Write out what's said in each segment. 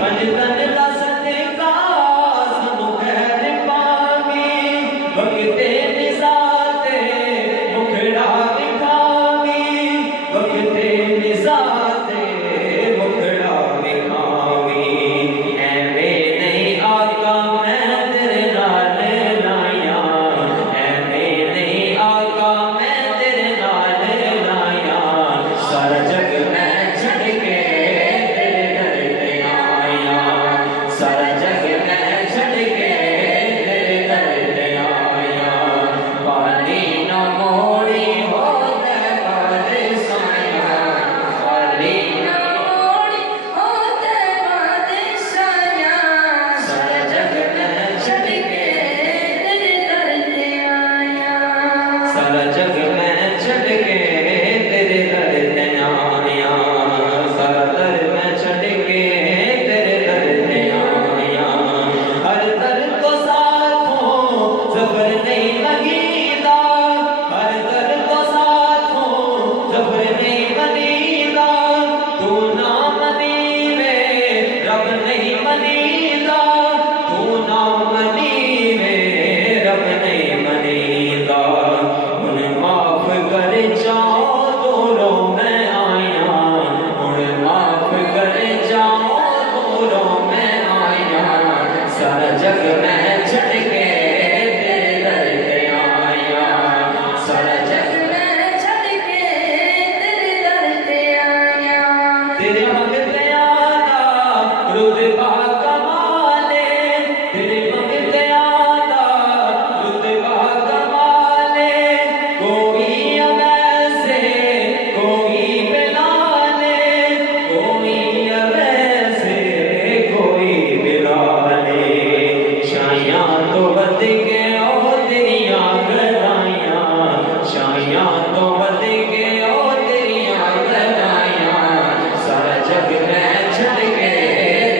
पंजतन दा सदका सानू खैर पावी वक्ते निज़ाते मुखड़ा विखावी वक्ते निज़ाते मुखड़ा विखावी एवें नहीं आका मैं तेरे नाल लाया एवें नहीं आका मैं तेरे नाल लाया सारा जग मैं छड़ के तेरे दर ते आया सारा जग मैं छड़ के तेरे दर ते आया पानी ना मोड़ी हो ते बादशाया पानी ना मोड़ी हो ते बादशाया सारा जग मैं छड़ के तेरे दर ते आया सारा जग मैं छड़ के तेरे दर ते आया सारा दर मैं छड़ के तेरे दर ते आया हर दर तो साथों ज़फ़र नहीं लगीदा हर दर तो साथों ज़फ़र नहीं मनीदा तू ना मनीवे रब नहीं मनीदा तू ना मनीवे रब नहीं मनीदा हुन माफ़ कर जाओ दूरों मैं आया हुन माफ़ कर जाओ दूरों मैं आया सारा जग मैं छड़ के तेरे दर ते आया सारा जग मैं छड़ के तेरे दर ते आया तेरे मंगते आदा रुतबा कमाले तेरे मंगते आदा रुतबा कमाले कोई अवैसे कोई बिलाले कोई अवैसे कोई बिलाले शाया तो बद के ओ तेरियां गदाइयां शाया तो बद के ओ तेरियां गदाइयां सारा जग मैं छड़ के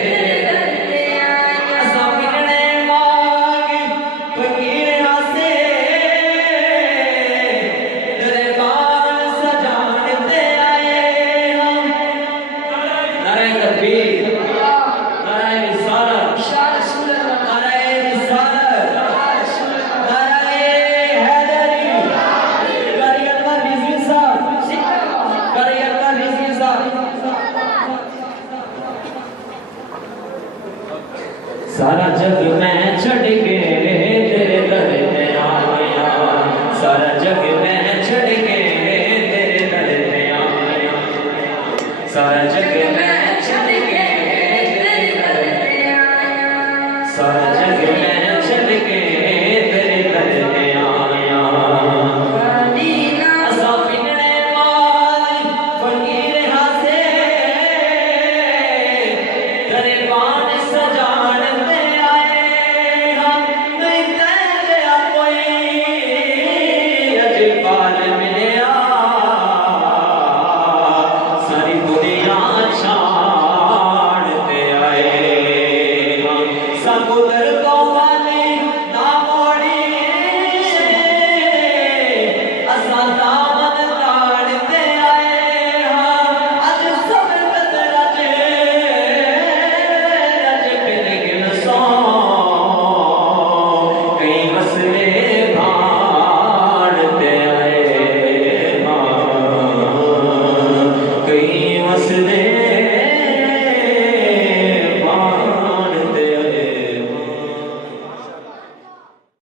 तेरे दर ते आया असां मिलने मांग फकीरां से दरबार सजान ते आए हम नारे तकबीर नारे रिसालत नारे रिसालत नारे हैदरी करियत का रिज़वी साहब करियत का रिज़वी साहब सारा जग